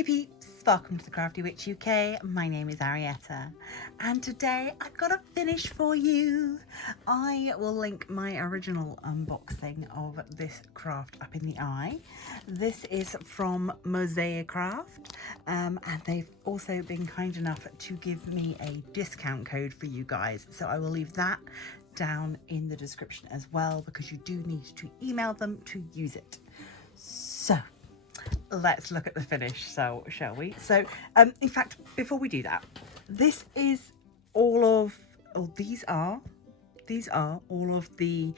Hey peeps, welcome to the Crafty Witch UK. My name is Arietta and today I've got a finish for you. I will link my original unboxing of this craft up in the eye. This is from MosaiCraft and they've also been kind enough to give me a discount code for you guys. So I will leave that down in the description as well because you do need to email them to use it. So let's look at the finish, so shall we? So in fact, before we do that, this is all of, these are all of the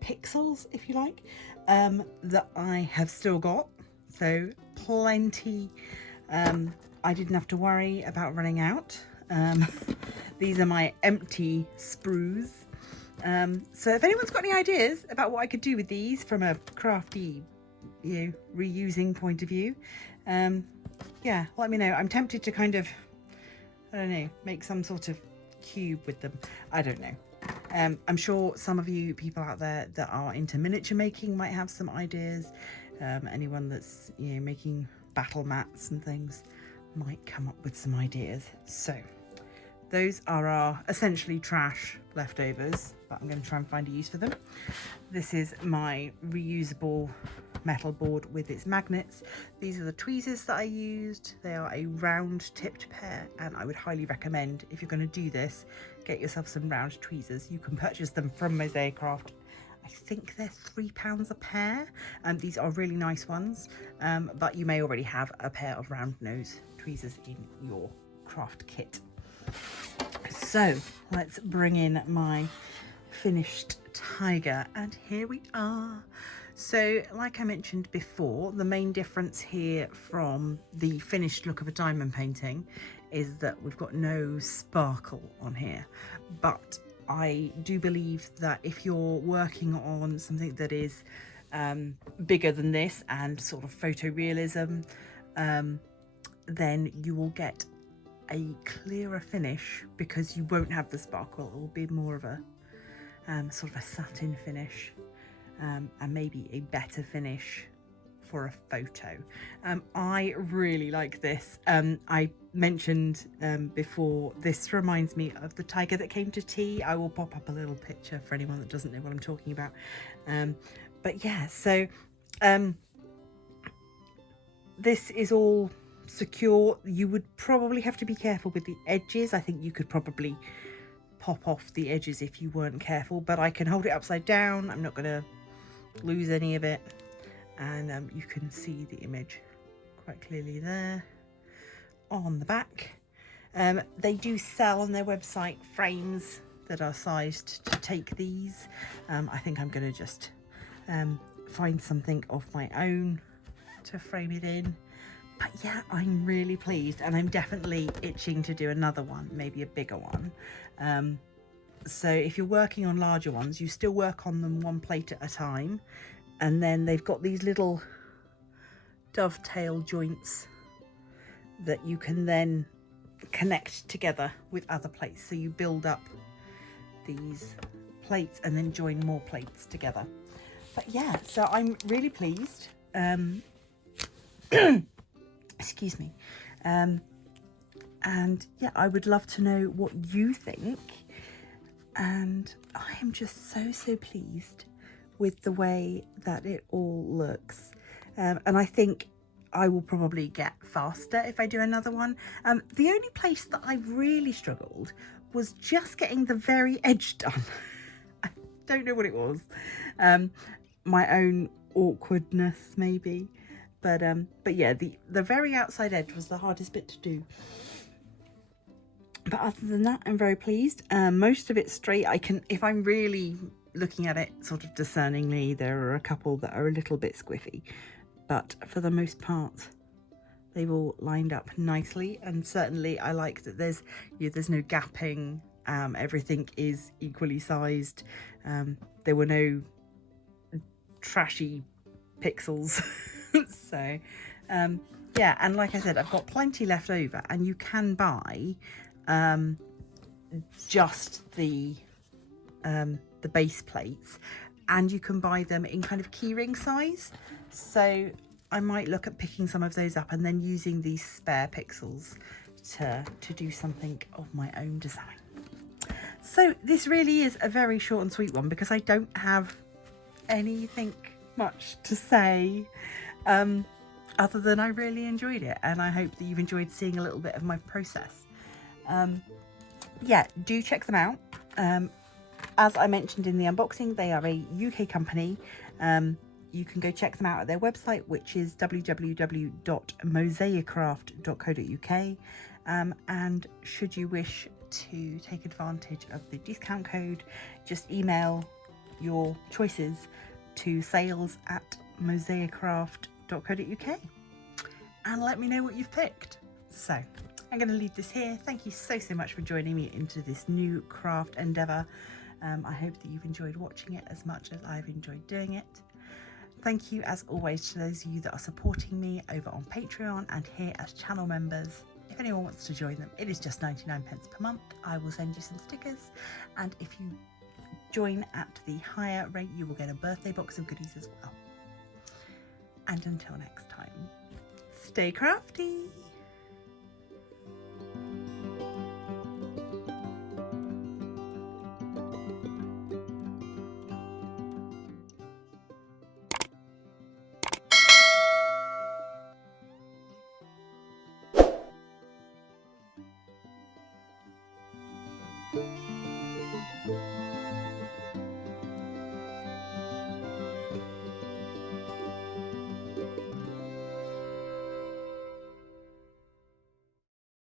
pixels, if you like, that I have still got. So plenty. I didn't have to worry about running out. These are my empty sprues. So if anyone's got any ideas about what I could do with these from a crafty, reusing point of view, yeah, let me know. I'm tempted to kind of, I don't know, make some sort of cube with them. I don't know. I'm sure some of you people out there that are into miniature making might have some ideas. Anyone that's making battle mats and things might come up with some ideas. So those are our essentially trash leftovers, but I'm going to try and find a use for them. This is my reusable metal board with its magnets. These are the tweezers that I used. They are a round tipped pair, and I would highly recommend, if you're going to do this, get yourself some round tweezers. You can purchase them from MosaiCraft. I think they're £3 a pair. These are really nice ones, but you may already have a pair of round nose tweezers in your craft kit. So let's bring in my finished tiger, and here we are. So like I mentioned before, the main difference here from the finished look of a diamond painting is that we've got no sparkle on here, but I do believe that if you're working on something that is bigger than this and sort of photorealism, then you will get a clearer finish because you won't have the sparkle. It will be more of a sort of a satin finish, and maybe a better finish for a photo. I really like this. I mentioned before, this reminds me of the tiger that came to tea. I will pop up a little picture for anyone that doesn't know what I'm talking about. But yeah, so this is all secure. You would probably have to be careful with the edges. I think you could probably pop off the edges if you weren't careful, but I can hold it upside down. I'm not going to lose any of it, and you can see the image quite clearly there on the back. They do sell on their website frames that are sized to take these. I think I'm going to just find something of my own to frame it in. But yeah, I'm really pleased, and I'm definitely itching to do another one, maybe a bigger one. So if you're working on larger ones, you still work on them one plate at a time, and then they've got these little dovetail joints that you can then connect together with other plates. So you build up these plates and then join more plates together. But yeah, so I'm really pleased. Excuse me. And yeah, I would love to know what you think. And I am just so pleased with the way that it all looks. And I think I will probably get faster if I do another one. The only place that I really struggled was just getting the very edge done. I don't know what it was. My own awkwardness maybe. But yeah, the very outside edge was the hardest bit to do. But other than that, I'm very pleased. Most of it's straight. I can, if I'm really looking at it sort of discerningly, there are a couple that are a little bit squiffy, but for the most part, they've all lined up nicely. And certainly I like that there's no gapping. Everything is equally sized. There were no trashy pixels. So yeah, and like I said, I've got plenty left over, and you can buy just the base plates, and you can buy them in kind of keyring size. So I might look at picking some of those up and then using these spare pixels to do something of my own design. So this really is a very short and sweet one because I don't have anything much to say other than I really enjoyed it, and I hope that you've enjoyed seeing a little bit of my process. Yeah, do check them out. As I mentioned in the unboxing, they are a UK company. You can go check them out at their website, which is www.MosaiCraft.co.uk. And should you wish to take advantage of the discount code, just email your choices to sales@MosaiCraft.co.uk and let me know what you've picked. So I'm going to leave this here. Thank you so much for joining me into this new craft endeavour. I hope that you've enjoyed watching it as much as I've enjoyed doing it. Thank you as always to those of you that are supporting me over on Patreon and here as channel members. If anyone wants to join them, it is just 99p per month. I will send you some stickers, and if you join at the higher rate, you will get a birthday box of goodies as well. And until next time, stay crafty!